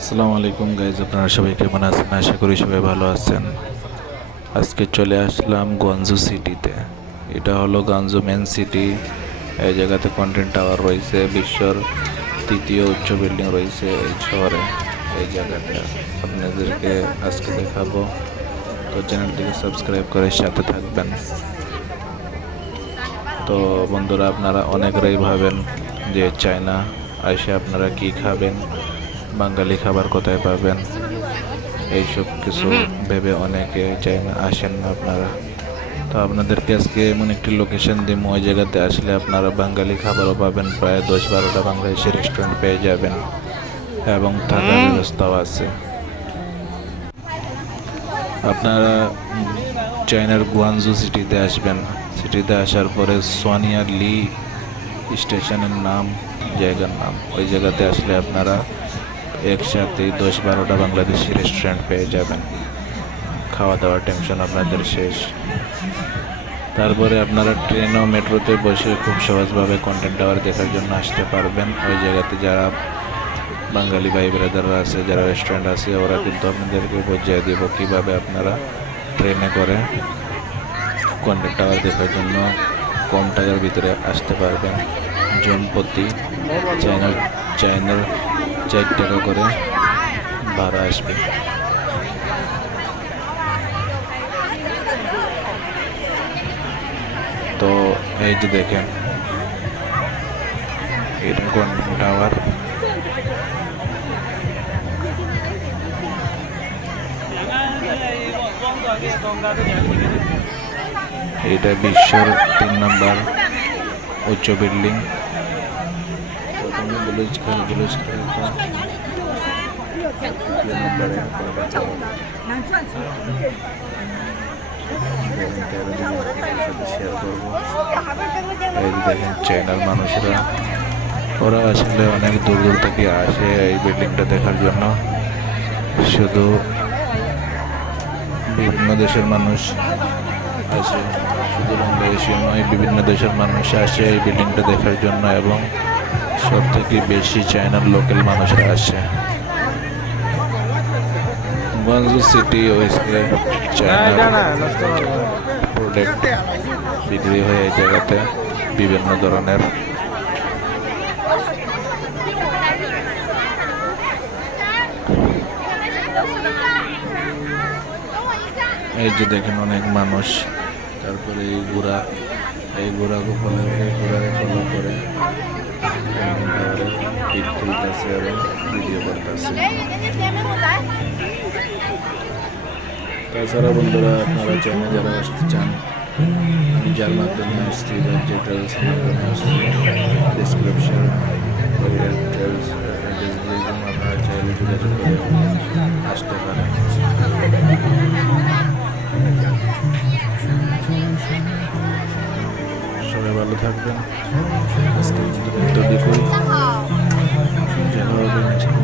আসসালামু আলাইকুম গাইজ, আপনারা সবাই কেমন আছেন? আশা করি সবাই ভালো আছেন। আজকে চলে আসলাম গঞ্জু সিটিতে। এটা হলো গঞ্জু মেন সিটি। এই জায়গাতে কন্টেন্ট টাওয়ার রয়েছে, বিশ্বর তৃতীয় উচ্চ বিল্ডিং রয়েছে এই শহরে। এই জায়গাটা আপনাদেরকে আজকে দেখাবো, তো চ্যানেলটিকে সাবস্ক্রাইব করে সাথে থাকবেন। তো বন্ধুরা, আপনারা অনেকেই ভাবেন যে চায়না এসে আপনারা কি খাবেন, বাঙালি খাবার কোথায় পাবেন, এইসব কিছু ভেবে অনেকে চায়না আসেন না আপনারা। তো আপনাদেরকে আজকে এমন একটি লোকেশন দিব, ওই জায়গাতে আসলে আপনারা বাঙালি খাবারও পাবেন, প্রায় 10-12টা বাংলাদেশি রেস্টুরেন্ট পেয়ে যাবেন এবং থাকার ব্যবস্থাও আছে। আপনারা চায়নার গুয়ানজু সিটিতে আসবেন। সিটিতে আসার পরে সোনিয়া লি স্টেশনের নাম, জায়গার নাম, ওই জায়গাতে আসলে আপনারা একসাথে 10-12টা বাংলাদেশি রেস্টুরেন্ট পেয়ে যাবেন। খাওয়া দাওয়ার টেনশন আপনাদের শেষ। তারপরে আপনারা ট্রেন ও মেট্রোতে বসে খুব সহজভাবে কন্টেন্ট টাওয়ার দেখার জন্য আসতে পারবেন। ওই জায়গাতে যারা বাঙালি ভাই ব্রাদাররা আছে, যারা রেস্টুরেন্ট আছে, ওরা কিন্তু আপনাদেরকে বুঝিয়ে দিব কীভাবে আপনারা ট্রেনে করে কন্টেন্ট টাওয়ার দেখার জন্য কম টাকার ভিতরে আসতে পারবেন। জনপ্রতি চায়নার 4 টাকা করে ভাড়া আসবে। তো এই যে দেখেন, এটা কন্টেন্ট টাওয়ার। এটা বিশ্বর 3 নম্বর উচ্চ বিল্ডিং। এই যে দেখেন চায়নার মানুষরা, ওরা আসলে অনেক দূর দূর থেকে আসে এই বিল্ডিংটা দেখার জন্য। শুধু বিভিন্ন দেশের মানুষ আসে, শুধু বাংলাদেশি নয়, বিভিন্ন দেশের মানুষ আসে এই বিল্ডিংটা দেখার জন্য, এবং সব থেকে বেশি চায়নার লোকাল মানুষরা আসে। গুয়াংজু সিটি ওয়েস্টে চায়নার প্রোডাক্ট বিক্রি হয় এই জায়গাতে বিভিন্ন ধরনের। এই যে দেখেন অনেক মানুষ। তারপরে এই ঘোড়াকে ফলো করে পিক তুলতেছে এবং ভিডিও করতেছে। তাছাড়া বন্ধুরা, আপনারা চাইনা যারা আসতে চান, আমি যার মাধ্যমে আসছি, যে ট্রাভেলসের মাধ্যমে আসছি, ডিসক্রিপশন ট্রাভেলস আপনারা চাইলে যোগাযোগ করে আসতে পারেন। সবাই ভালো থাকবেন। আজকে এতটুকুই। দেখা হবে নেক্সট